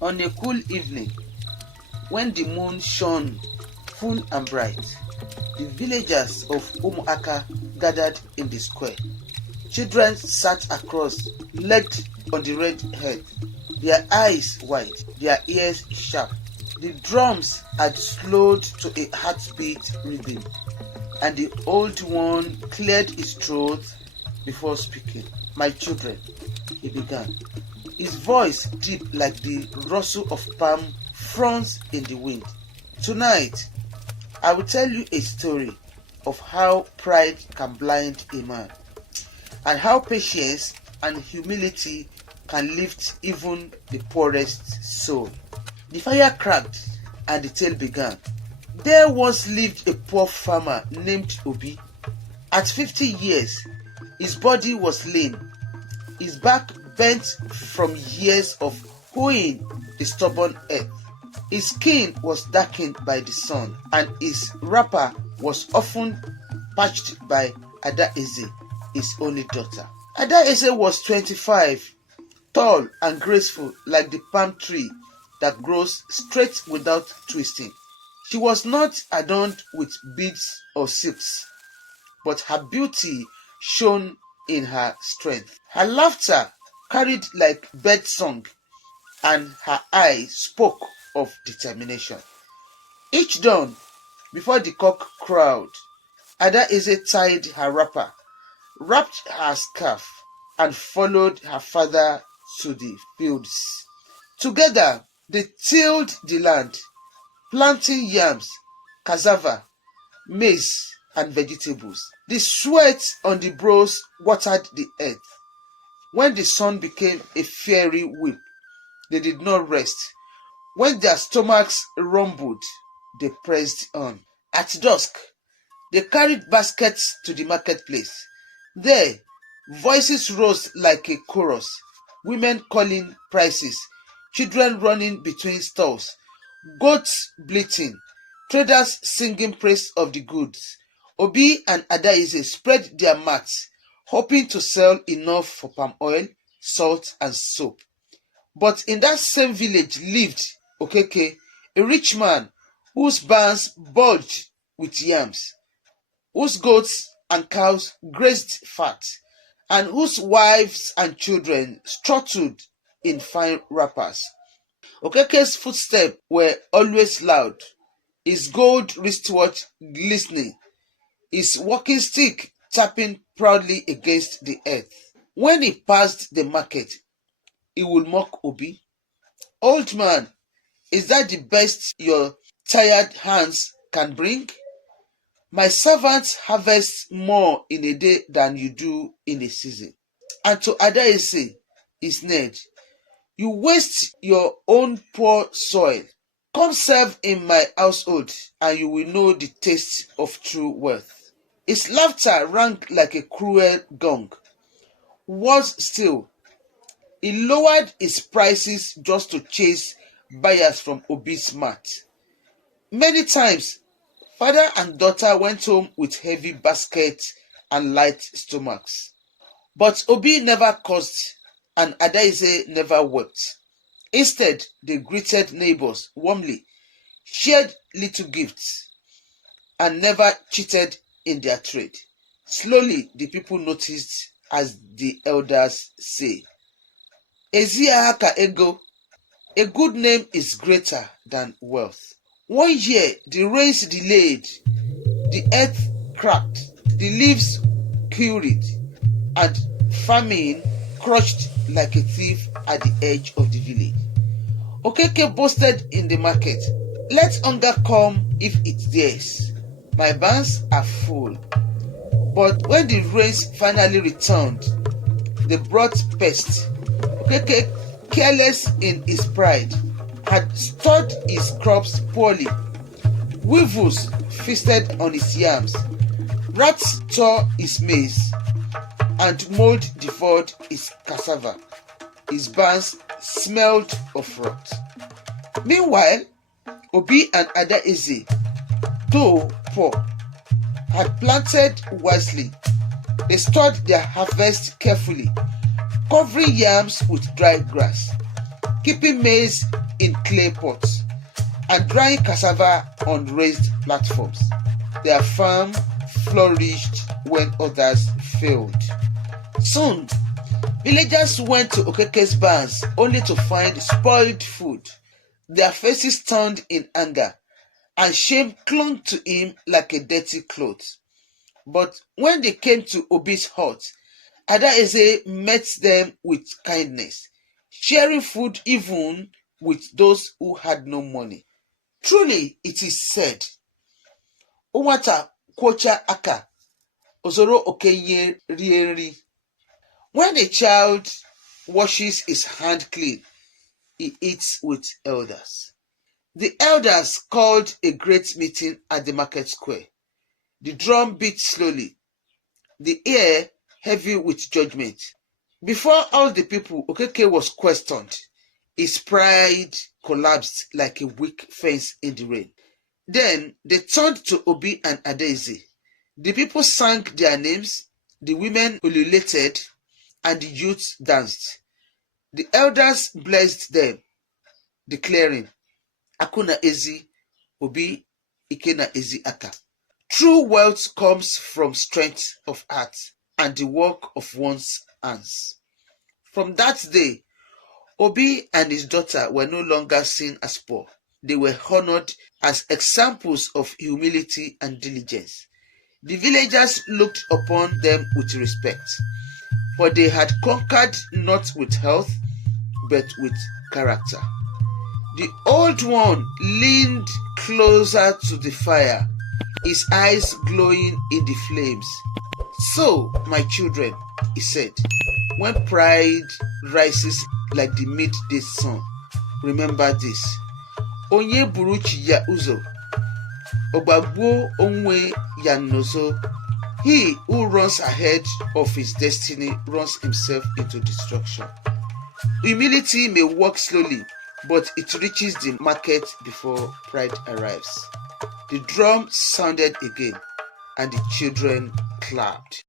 On a cool evening, when the moon shone full and bright, the villagers of Umuaka gathered in the square. Children sat across, legged on the red head, their eyes wide, their ears sharp. The drums had slowed to a heartbeat rhythm, and the old one cleared his throat before speaking. "My children," he began, his voice deep like the rustle of palm fronds in the wind. "Tonight, I will tell you a story of how pride can blind a man, and how patience and humility can lift even the poorest soul." The fire cracked and the tale began. There once lived a poor farmer named Obi. At 50 years, his body was lean, his back bent from years of hoeing the stubborn earth. His skin was darkened by the sun, and his wrapper was often patched by Adaeze, his only daughter. Adaeze was 25, tall and graceful like the palm tree that grows straight without twisting. She was not adorned with beads or silks, but her beauty shone in her strength. Her laughter carried like bird song, and her eyes spoke of determination. Each dawn, before the cock crowed, Adaeze tied her wrapper, wrapped her scarf, and followed her father to the fields. Together, they tilled the land, planting yams, cassava, maize, and vegetables. The sweat on the brows watered the earth. When the sun became a fiery whip, they did not rest. When their stomachs rumbled, they pressed on. At dusk, they carried baskets to the marketplace. There, voices rose like a chorus, women calling prices, children running between stalls, goats bleating, traders singing praise of the goods. Obi and Adaeze spread their mats, hoping to sell enough for palm oil, salt, and soap. But in that same village lived Okeke, a rich man whose barns bulged with yams, whose goats and cows grazed fat, and whose wives and children strutted in fine wrappers. Okeke's footsteps were always loud, his gold wristwatch glistening, his walking stick tapping proudly against the earth. When he passed the market, he would mock Obi. "Old man, is that the best your tired hands can bring? My servants harvest more in a day than you do in a season." And to Adaeze, he sneered, "You waste your own poor soil. Come serve in my household, and you will know the taste of true wealth." His laughter rang like a cruel gong. Worse still, he lowered his prices just to chase buyers from Obi's mat. Many times, father and daughter went home with heavy baskets and light stomachs. But Obi never cursed, and Adaeze never wept. Instead, they greeted neighbors warmly, shared little gifts, and never cheated in their trade. Slowly, the people noticed, as the elders say, "Eziaha ka ego." A good name is greater than wealth. One year, the rains delayed, the earth cracked, the leaves curled, and famine crouched like a thief at the edge of the village. Okeke boasted in the market, "Let hunger come if it dares. My barns are full." But when the rains finally returned, they brought pests. Okeke, careless in his pride, had stored his crops poorly. Weevils feasted on his yams, rats tore his maize, and mold devoured his cassava. His barns smelled of rot. Meanwhile, Obi and Adaeze, though poor, had planted wisely. They stored their harvest carefully, covering yams with dry grass, keeping maize in clay pots and drying cassava on raised platforms. Their farm flourished when others failed. Soon, villagers went to Okeke's barns only to find spoiled food. Their faces turned in anger, and shame clung to him like a dirty cloth. But when they came to Obi's hut, Adaeze met them with kindness, sharing food even with those who had no money. Truly, it is said, Ụnwata kwocha aka, ozoro okenye rie nri. When a child washes his hand clean, he eats with elders. The elders called a great meeting at the market square. The drum beat slowly, the air heavy with judgment. Before all the people, Okeke was questioned. His pride collapsed like a weak fence in the rain. Then they turned to Obi and Adaeze. The people sang their names, the women ululated, and the youths danced. The elders blessed them, declaring, Akuna ezi, Obi ikena ezi aka. True wealth comes from strength of heart and the work of one's hands. From that day, Obi and his daughter were no longer seen as poor. They were honored as examples of humility and diligence. The villagers looked upon them with respect, for they had conquered not with health, but with character. The old one leaned closer to the fire, his eyes glowing in the flames. So, my children, he said, when pride rises like the midday sun, remember this. Onye buruchi ya uzo, ogbagbo onwe ya nozo. He who runs ahead of his destiny runs himself into destruction. Humility may walk slowly, but it reaches the market before pride arrives. The drum sounded again, and the children clapped.